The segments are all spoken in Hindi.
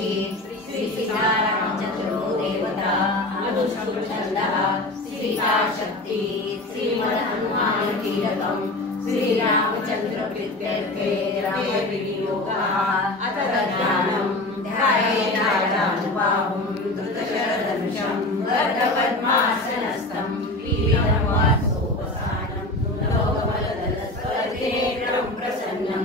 ऋषि श्री सीतारामचंद्रो देवता अनुष्ठुप्छन्दः सीता शक्ति श्रीमद्हनुमान कीलकम् श्रीरामचंद्र प्रीत्यर्थे रामवियोगः अथ ज्ञानं ध्यायेदानुभावं धृतशरधनुषं वर्धपद्मासनस्थं पीतवासोपसानं नवकमलदलस्पर्धेन्द्रं प्रसन्नं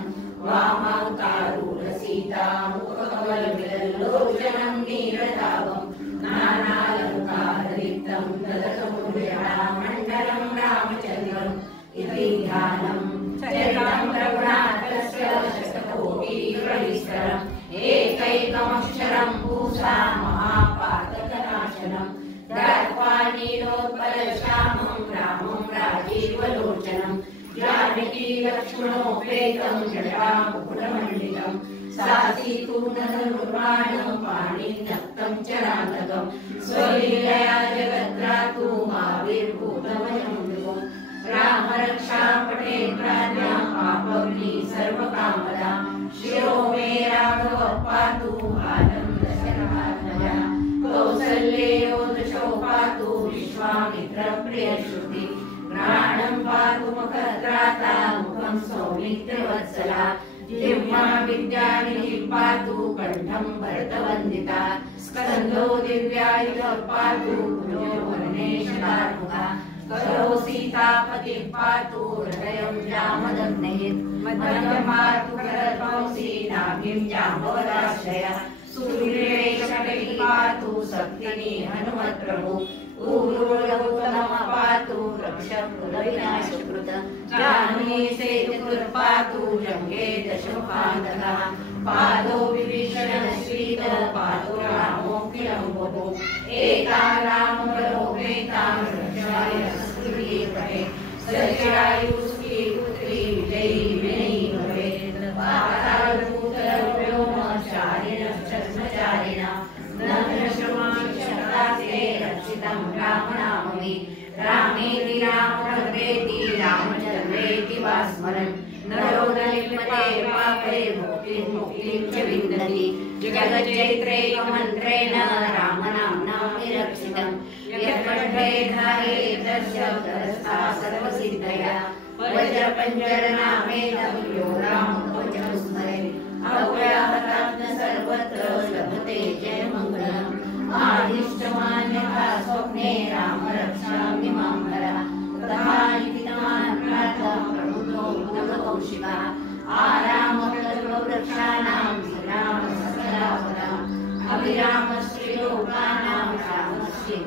वामावतारूढसीता मुखकमलविललोचनं नीरदाभं नानालङ्कारदीप्तं ददतमुद्रामण्डलं रामचन्द्रम् इति ध्यानं चरितं रघुनाथस्य शतकोटिप्रविस्तरम् एकैकमक्षरं पूषा महापातकनाशनं दत्त्वा नीलोत्पलश्यामं रामं राजीवलोचनं जानकी लक्ष्मणोपेतं जटामुकुटमण्डितं सासीतूणधनुर्बाणं पाणिनक्तं चरान्तकं स्वलीलया जगद्धातु आविर्भूतमयं मृगम् राम रक्षा पटे प्राज्ञा पापग्नि सर्वकामदा शिरो मे राघव पातु आनन्दशरणात्मजा कौसल्यो दशो पातु विश्वामित्र प्रियश्रुति घ्राणं पातु मुखत्राता मुखं सौमित्रवत्सला जिह्वा विद्यानिधिः पातु कण्ठं भरतवन्दिता स्कन्धो दिव्यायुधः पातु कुजो वर्णेशदार्मुखा करो सीतापतिः पातु हृदयं जामदग्नेः मध्यमातु करतोषी नाभिं जाम्बवदाश्रया सूर्येशकटिः पातु शक्तिनी हनुमत्प्रभु ऊरुरगौतमः पातु रक्षकुलविनाशकृत जाह्नवी सेतुकृत् पातु जङ्गे दशमुखान्तकः पादो विभीषणश्रीतः पातु रामोऽखिलं वपुः एता रामबलोपेतां रक्षाय सुग्रीवपते सचिरायुः पुत्री विजयी विनयी भवेत् पातालभूतलव्योमचारिणः छद्मचारिणः नक्षमांशतास्ते रक्षितं रामनामवि रामेति रामभद्रेति रामचन्द्रेति वा स्मरन् नरो न लिप्यते पापे मुक्तिं च विन्दति जगच्चैत्रेकमन्त्रेण रामनाम्ना विरक्षितं यत्कण्ठे धारयेत् तस्य करस्था सर्वसिद्धया वज्रपञ्जरनामेदं यो रामध्वजं स्मरेत् अव्याहतं सर्वत्र लभते जयमङ्गलम् आदिष्टमान्यथा स्वप्ने राम रक्षामि मां हरः तथा नितितमान् प्रार्थं प्रबुद्धो भूतकौशिकः आरामकल्पवृक्षाणां श्रीरामसकलापदाम् अभिरामश्रीलोकानां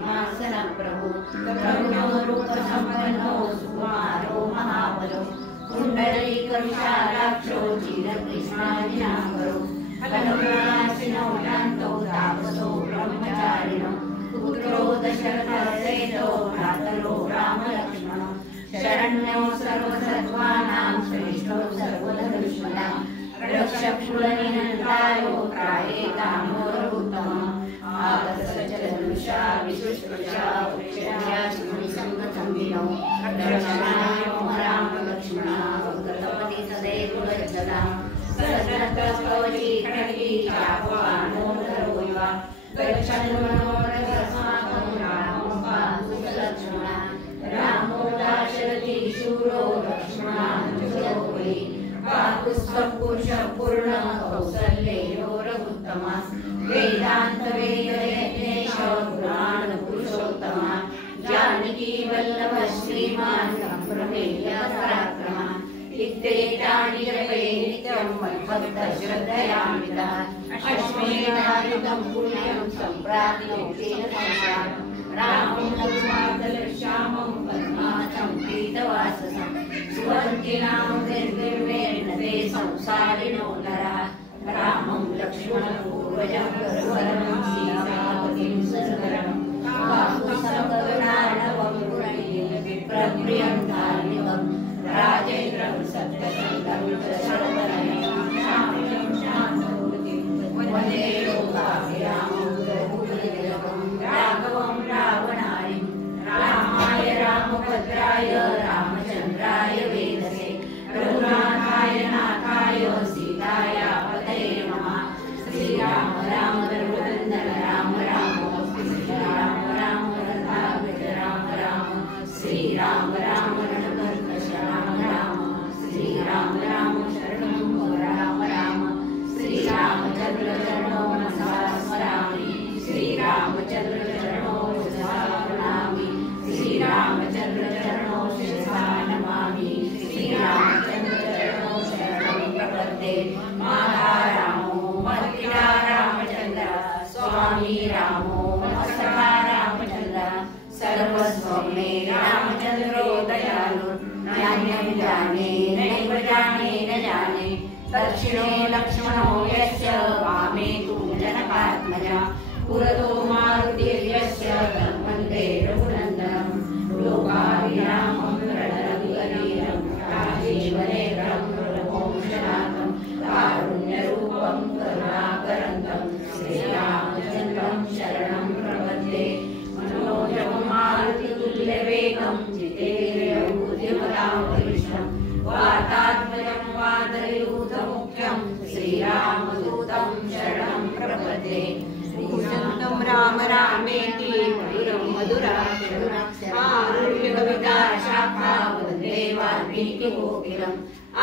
रामसिंहासनप्रभुः करुणोरूपसम्पन्नो सुकुमारो महाबलो कुण्डलीकविशालाक्षो चिरकृष्णाजिनाम्बरो फलमुनाशिनो शान्तो तापसो ब्रह्मचारिणो पुत्रो दशरथसेनो भ्रातरो रामलक्ष्मणो शरण्यो सर्वसत्त्वानां श्रेष्ठो सर्वधनुष्मदां रक्षक्षुलनिनन्दायो त्रायेतानो रघुत्तमः आगतसचलदृशा विशुष्पशा वृक्षया शृणुसङ्गतम्बिनो रक्षणायो रामलक्ष्मणा भगवतपति सदैव गच्छताम् सज्जनकवची खड्गी चापवानो धरोऽयव गच्छन् मनोरथस्माकं रामो पातु लक्ष्मणा रामो दाशरथी शूरो लक्ष्मणानुजो वै पातु स्वपुरुषः पूर्णः कौसल्यो रघुत्तमः वेदान्तवेदयज्ञेश पुराणपुरुषोत्तमः जानकी वल्लभ श्रीमान् संप्रमेय पराक्रमः इत्येतानि जपे नित्यं मद्भक्तश्रद्धयान्वितः अश्वेनायुतं पुण्यं सम्प्राप्नोतेन संसारम् रामं लक्ष्मणश्यामं पद्माचं पीतवाससं सुवन्तिनां निर्विण्णेन ते संसारिणो नरः रामं लक्ष्मणपूर्वजं रघुवरं सीतापतिं सदरं काकुत्स्थगगनार्णवं पुरप्रियं धार्मिकं राजेन्द्रं सत्यसन्तं शरदतनयं शान्तं शान्तमूर्तिं वन्दे लोकाभिरामं रघुकुलतिलकं राघवं रावणारिं रामाय रामभद्राय रामचन्द्राय वेदसे रघुनाथाय नाथाय सीताय दक्षिणे लक्ष्मणो यस्य वामे तु जनकात्मजा पुरतो मारुतिर्यस्य तन्वन्ते रघुनन्दनं लोकाभिरामं रणरघुवीरं राजीवनेत्रं रघुवंशनाथं कारुण्यरूपं करुणाकरन्तं श्रीरामचन्द्रं शरणं प्रपद्ये मनोजवं मारुतितुल्यवेगं जितेन्द्रियं बुद्धिमतां वरिष्ठं वातात्मजं वादयूतमुख्यं श्रीरामदूतं शरणं प्रपद्ये भूषन्तं राम रामेति मधुरं मधुराक्षरमारुह्यकविताशाखा वन्दे वाल्मीकिकोकिलम्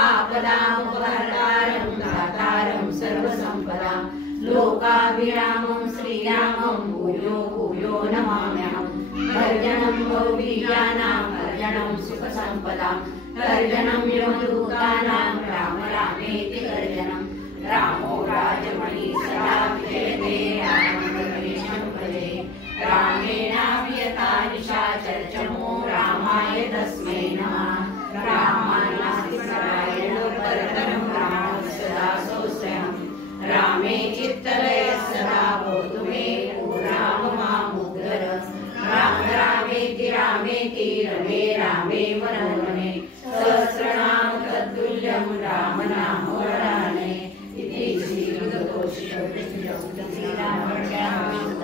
आपदामुपहर्तारं दातारं सर्वसम्पदां लोकाभिरामं श्रीरामं भूयो भूयो नमाम्यहम् गर्जनं गौरीयानां गर्जनं सुखसम्पदां गर्जनं यमदूतानां राम रामेति गर्जनं रामो राजमणि सदा विजयते रामं भजे रामेणाभियता निशाचरचमो रामाय तस्मै नमः रामानास्ति परायणो परतरं रामं सदा सोऽस्म्यहं रामे चित्तलयः सदा भवतु मे राम मामुद्धर राम रामेति रामेति रमे रामे मनोरमे सहस्रनाम तत्तुल्यं राम नाम वरानने इति श्रीगुरुतोषितो श्रीरामचन्द्रस्य